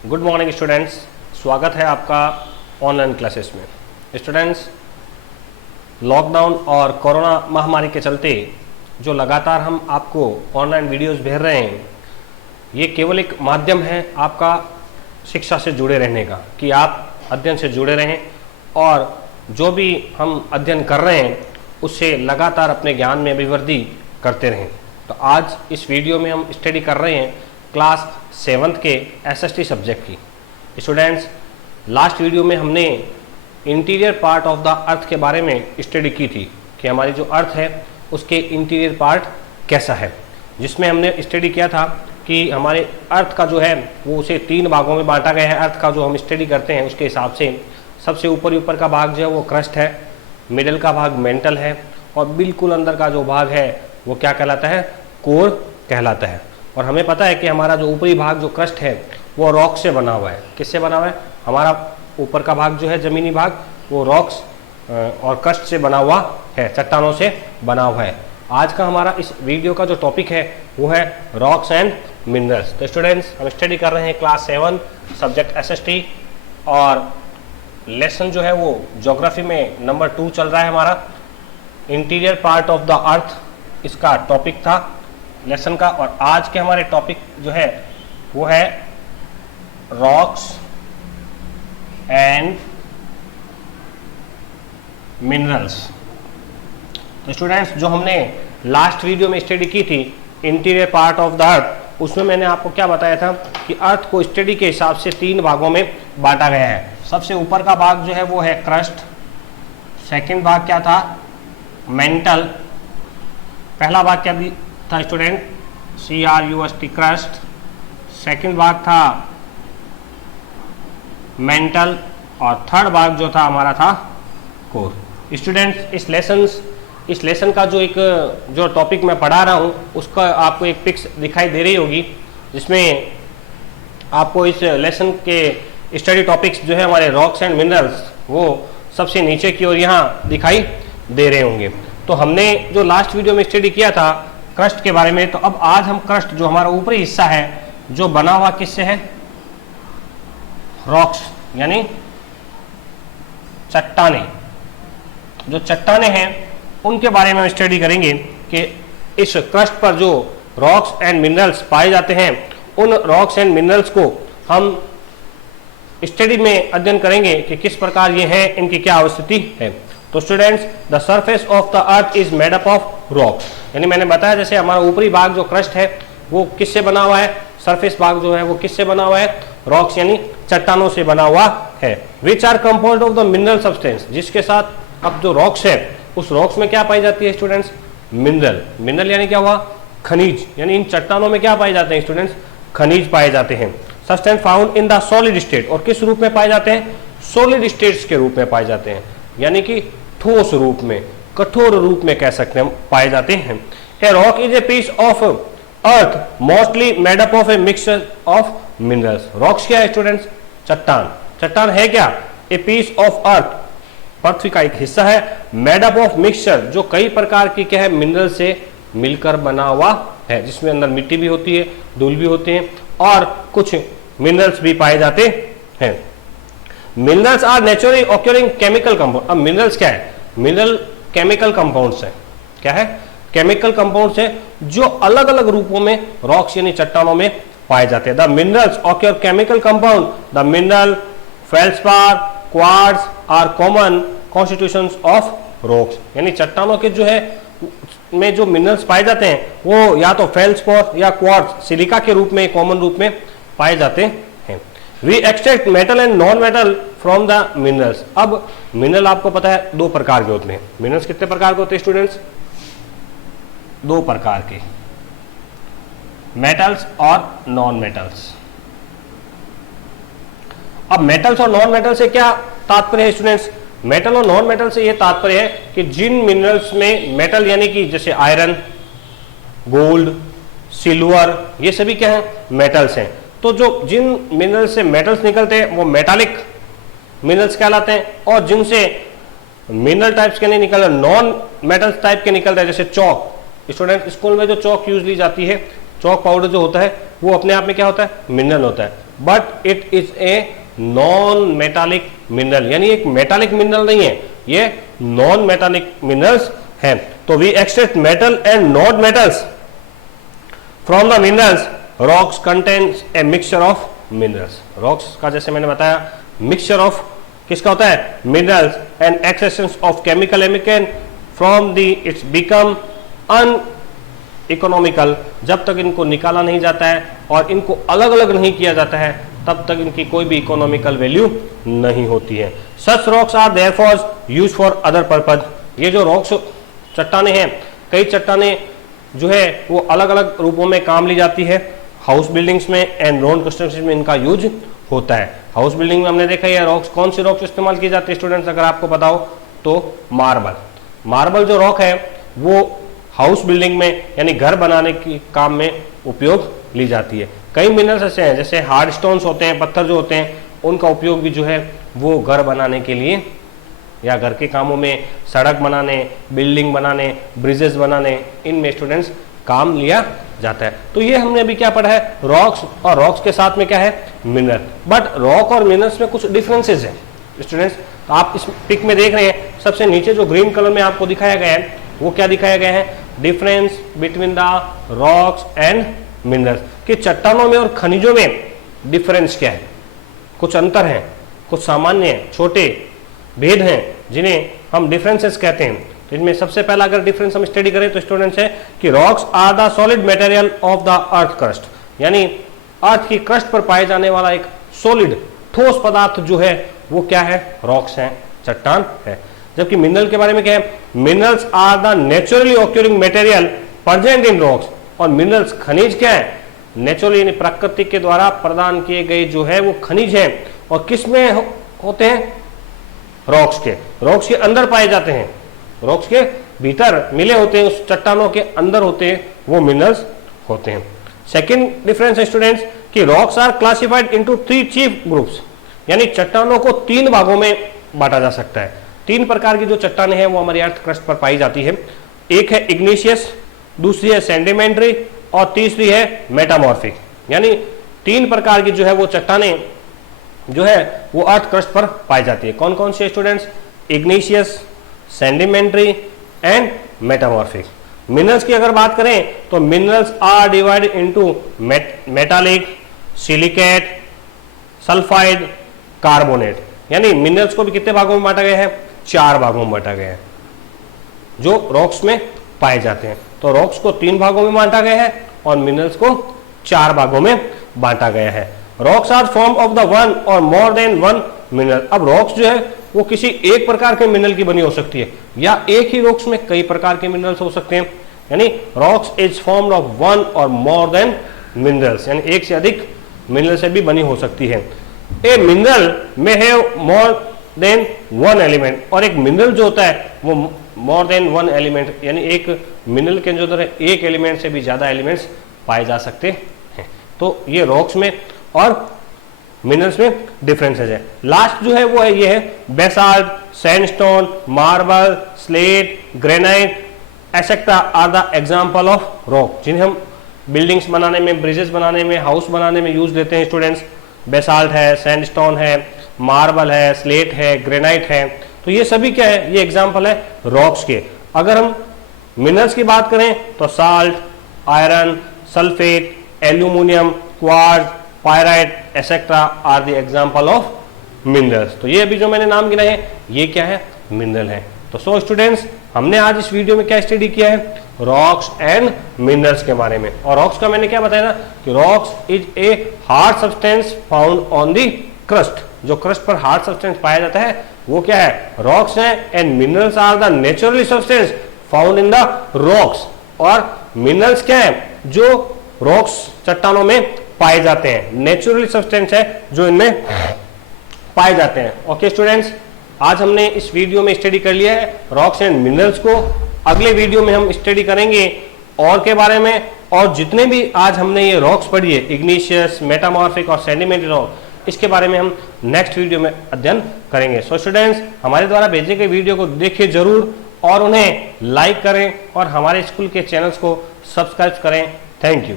Good morning students, स्वागत है आपका ऑनलाइन क्लासेस में। स्टूडेंट्स, लॉकडाउन और कोरोना महामारी के चलते जो लगातार हम आपको ऑनलाइन वीडियोस भेज रहे हैं, ये केवल एक माध्यम है आपका शिक्षा से जुड़े रहने का, कि आप अध्ययन से जुड़े रहें और जो भी हम अध्ययन कर रहे हैं उससे लगातार अपने ज्ञान में अभिवृद्धि करते रहें। तो आज इस वीडियो में हम स्टडी कर रहे हैं क्लास 7th के एसएसटी सब्जेक्ट की। स्टूडेंट्स, लास्ट वीडियो में हमने इंटीरियर पार्ट ऑफ द अर्थ के बारे में स्टडी की थी कि हमारी जो अर्थ है उसके इंटीरियर पार्ट कैसा है, जिसमें हमने स्टडी किया था कि हमारे अर्थ का जो है वो उसे 3 भागों में बांटा गया है। अर्थ का जो हम स्टडी करते हैं उसके हिसाब से सबसे ऊपर का भाग जो है वो क्रस्ट है, मिडल का भाग मेंटल है और बिल्कुल अंदर का जो भाग है वो क्या कहलाता है, कोर कहलाता है। और हमें पता है कि हमारा जो ऊपरी भाग जो क्रस्ट है वो रॉक से बना हुआ है। किससे बना हुआ है? हमारा ऊपर का भाग जो है ज़मीनी भाग वो रॉक्स और क्रस्ट से बना हुआ है, चट्टानों से बना हुआ है। आज का हमारा इस वीडियो का जो टॉपिक है वो है रॉक्स एंड मिनरल्स। तो स्टूडेंट्स, हम स्टडी कर रहे हैं क्लास 7 सब्जेक्ट एसएसटी और लेसन जो है वो ज्योग्राफी में नंबर 2 चल रहा है हमारा। इंटीरियर पार्ट ऑफ द अर्थ इसका टॉपिक था लेसन का, और आज के हमारे टॉपिक जो है वो है रॉक्स एंड मिनरल्स। तो स्टूडेंट्स, जो हमने लास्ट वीडियो में स्टडी की थी इंटीरियर पार्ट ऑफ द अर्थ, उसमें मैंने आपको क्या बताया था कि अर्थ को स्टडी के हिसाब से 3 भागों में बांटा गया है। सबसे ऊपर का भाग जो है वो है क्रस्ट, सेकंड भाग क्या था, मेंटल, पहला भाग क्या था स्टूडेंट, CRUST क्रस्ट, सेकंड भाग था मेंटल और थर्ड भाग जो था हमारा था कोर। स्टूडेंट्स, इस लेसन का जो टॉपिक मैं पढ़ा रहा हूँ उसका आपको एक पिक्स दिखाई दे रही होगी, जिसमें आपको इस लेसन के स्टडी टॉपिक्स जो है हमारे रॉक्स एंड मिनरल्स वो सबसे नीचे की ओर यहाँ दिखाई दे रहे होंगे। तो हमने जो लास्ट वीडियो में स्टडी किया था क्रस्ट के बारे में, तो अब आज हम क्रस्ट जो हमारा ऊपरी हिस्सा है जो बना हुआ किससे है, रॉक्स यानी चट्टाने, जो चट्टाने हैं उनके बारे में हम स्टडी करेंगे कि इस क्रस्ट पर जो रॉक्स एंड मिनरल्स पाए जाते हैं उन रॉक्स एंड मिनरल्स को हम स्टडी में अध्ययन करेंगे कि किस प्रकार ये हैं, इनकी क्या अवस्थिति है। तो students, the surface of the earth is made up of rock, यानी मैंने बताया जैसे हमारा ऊपरी भाग जो क्रस्ट है वो किससे बना हुआ है, सरफेस भाग जो है वो किससे बना हुआ है, रॉक्स यानी चट्टानों से बना हुआ है। Which are compound of the mineral substance, जिसके साथ अब जो रॉक्स है उस रॉक्स में क्या पाई जाती है स्टूडेंट्स, मिनरल। मिनरल यानी क्या हुआ, खनिज, यानी इन चट्टानों में क्या पाए जाते हैं स्टूडेंट्स, खनिज पाए जाते हैं। Substance found in the solid state, और किस रूप में पाए जाते हैं, सॉलिड स्टेट्स के रूप में पाए जाते हैं, यानी कि ठोस रूप में, कठोर रूप में कह सकते हैं पाए जाते हैं। A rock is a piece of earth mostly made up of a mixture of minerals. Rocks क्या है स्टूडेंट्स, चट्टान। चट्टान है क्या, ए पीस ऑफ अर्थ, पृथ्वी का एक हिस्सा है, मेड अप ऑफ मिक्सचर, जो कई प्रकार की क्या है, मिनरल से मिलकर बना हुआ है, जिसमें अंदर मिट्टी भी होती है, धूल भी होते हैं और कुछ मिनरल्स भी पाए जाते हैं। Minerals are naturally occurring chemical compound. अब मिनरल्स क्या है, मिनरल केमिकल कंपाउंड्स है, क्या है, केमिकल कंपाउंड्स है जो अलग अलग रूपों में रॉक्स यानी चट्टानों में पाए जाते हैं। The minerals occur chemical compound, the mineral, feldspar, quartz are common constitutions of rocks, यानी चट्टानों के जो है में जो मिनरल्स पाए जाते हैं वो या तो फेल्सपार या क्वार्ट्ज, सिलिका के रूप में, कॉमन रूप में पाए जाते हैं। We extract metal and non metal from the minerals. अब मिनरल आपको पता है 2 प्रकार के होते हैं। मिनरल्स कितने प्रकार के होते हैं स्टूडेंट्स, 2 प्रकार के, मेटल्स और नॉन मेटल्स। अब मेटल्स और नॉन मेटल से क्या तात्पर्य है स्टूडेंट्स, मेटल और नॉन मेटल से यह तात्पर्य है कि जिन मिनरल्स में मेटल यानी कि जैसे आयरन, गोल्ड, सिल्वर, ये सभी क्या है, मेटल्स हैं। तो जो जिन मिनरल्स से मेटल्स निकलते हैं वो मेटालिक मिनरल्स कहलाते हैं, और जिनसे मिनरल टाइप्स के नहीं निकल, नॉन मेटल्स टाइप के निकलते हैं, जैसे चौक। स्टूडेंट, स्कूल में जो चौक यूज ली जाती है, चौक पाउडर जो होता है वो अपने आप में क्या होता है, मिनरल होता है। But it is a non metallic mineral, यानी एक मेटालिक मिनरल नहीं है, ये नॉन मेटालिक मिनरल्स है। तो we extract metal and not metals from the minerals, rocks contains a mixture of minerals. Rocks का जैसे मैंने बताया मिक्सचर ऑफ किसका होता है, minerals, and extractions of chemical एमिकन from the its become uneconomical. जब तक इनको निकाला नहीं जाता है और इनको अलग अलग नहीं किया जाता है तब तक इनकी कोई भी इकोनॉमिकल वैल्यू नहीं होती है। Such rocks are therefore used for other purpose. ये जो रॉक्स चट्टाने हैं, कई चट्टाने जो है वो अलग अलग रूपों में काम ली जाती है। हाउस बिल्डिंग्स में एंड रोड कंस्ट्रक्शन में इनका यूज होता है। हाउस बिल्डिंग में हमने देखा है रॉक्स, कौन सी रॉक्स इस्तेमाल की जाती है स्टूडेंट्स, अगर आपको पता हो तो मार्बल जो रॉक है वो हाउस बिल्डिंग में यानी घर बनाने की काम में उपयोग ली जाती है। कई मिनरल्स ऐसे हैं जैसे हार्ड स्टोन्स होते हैं, पत्थर जो होते हैं, उनका उपयोग भी जो है वो घर बनाने के लिए या घर के कामों में, सड़क बनाने, बिल्डिंग बनाने, ब्रिजेस बनाने, इनमें स्टूडेंट्स काम लिया जाता है। तो ये हमने अभी क्या पढ़ा है, रॉक्स, और रॉक्स के साथ में क्या है, मिनरल। बट रॉक और मिनरल्स में कुछ डिफरेंसेस हैं स्टूडेंट्स। तो आप इस पिक में देख रहे हैं सबसे नीचे जो ग्रीन कलर में आपको दिखाया गया है वो क्या दिखाया गया है, difference between the rocks and minerals, कि चट्टानों में और खनिजों में डिफरेंस क्या है, कुछ अंतर है, कुछ सामान्य है, छोटे भेद हैं जिन्हें हम डिफरेंसेस कहते हैं। तो इनमें सबसे पहला अगर डिफरेंस हम स्टडी करें तो स्टूडेंट्स है कि rocks are the solid material of the earth crust, यानी अर्थ की क्रस्ट पर पाए जाने वाला एक सॉलिड ठोस पदार्थ जो है वो क्या है, रॉक्स हैं, चट्टान है। जबकि मिनरल के बारे में क्या है, minerals are the naturally occurring material present in rocks, और मिनरल्स खनिज क्या है, नेचुरली यानी प्रकृति के द्वारा प्रदान किए गए जो है वो खनिज हैं, और किस में होते हैं, रॉक्स के अंदर पाए जाते हैं, रॉक्स के भीतर मिले होते हैं, उस चट्टानों के अंदर होते हैं, वो मिनरल्स होते हैं। सेकेंड डिफरेंस है स्टूडेंट्स कि rocks are classified into 3 chief groups, यानी चट्टानों को 3 भागों में बांटा जा सकता है। 3 प्रकार की जो चट्टानें हैं वो हमारी अर्थ क्रस्ट पर पाई जाती है। एक है इग्निशियस, दूसरी है सेडिमेंट्री, और तीसरी है मेटामॉर्फिक। यानी 3 प्रकार की जो है वो चट्टानें जो है वो अर्थ क्रस्ट पर पाई जाती है। कौन कौन सी students, igneous, sedimentary and metamorphic. Minerals की अगर बात करें तो minerals are divided into metallic, silicate, sulphide, carbonate. यानी मिनरल्स को भी कितने भागों में बांटा गया है, 4 भागों में बांटा गया है जो रॉक्स में पाए जाते हैं। तो रॉक्स को 3 भागों में बांटा गया है और मिनरल्स को 4 भागों में बांटा गया है। Rocks are form of the one और मोर देन वन मिनरल। अब रॉक्स जो है वो किसी एक प्रकार के मिनरल की बनी हो सकती है, या एक ही रॉक्स में कई प्रकार के मिनरल्स हो सकते हैं। यानी rocks is formed of one और मोर देन मिनरल्स, यानी एक से अधिक मिनरल से भी बनी हो सकती है। ए मिनरल में have more than one element, और एक मिनरल जो होता है वो मोर देन वन एलिमेंट, यानी एक मिनरल के अंदर एक एलिमेंट से भी ज्यादा एलिमेंट्स पाए जा सकते हैं। तो ये रॉक्स में और मिनरल्स में डिफरेंसेस है। लास्ट जो है वो है ये है basalt, sandstone, marble, slate, granite etcetera are the example of rock, जिन्हें हम बिल्डिंग्स बनाने में, ब्रिजेस बनाने में, हाउस बनाने में यूज लेते हैं स्टूडेंट्स। बेसाल्ट है, सैंडस्टोन है, मार्बल है, स्लेट है, ग्रेनाइट है, तो ये सभी क्या है, ये एग्जांपल है रॉक्स के। अगर हम मिनरल्स की बात करें तो salt, iron, sulphate, aluminium, quartz, pyrite etcetera are the example of minerals. तो ये अभी जो मैंने नाम गिनाए हैं ये क्या है, मिनरल है। तो सो स्टूडेंट्स, हमने आज इस वीडियो में क्या स्टडी किया है, रॉक्स एंड मिनरल्स के बारे में। और रॉक्स का मैंने क्या बताया ना कि rocks is a hard substance found on the crust. जो क्रस्ट पर हार्ड सब्सटेंस पाया जाता है वो क्या है, रॉक्स है। And minerals are the naturally substance found in the rocks. और मिनरल्स क्या है, जो रॉक्स चट्टानों में पाए जाते हैं, नेचुरली सब्सटेंस है जो इनमें पाए जाते हैं। ओके स्टूडेंट्स, आज हमने इस वीडियो में स्टडी कर लिया है रॉक्स एंड मिनरल्स को। अगले वीडियो में हम स्टडी करेंगे और के बारे में, और जितने भी आज हमने ये रॉक्स पढ़ी है, इग्निशियस, मेटामॉर्फिक और सेडिमेंट्री रॉक, इसके बारे में हम नेक्स्ट वीडियो में अध्ययन करेंगे। सो स्टूडेंट्स, हमारे द्वारा भेजे गए वीडियो को देखिए जरूर और उन्हें लाइक करें और हमारे स्कूल के चैनल्स को सब्सक्राइब करें। Thank you.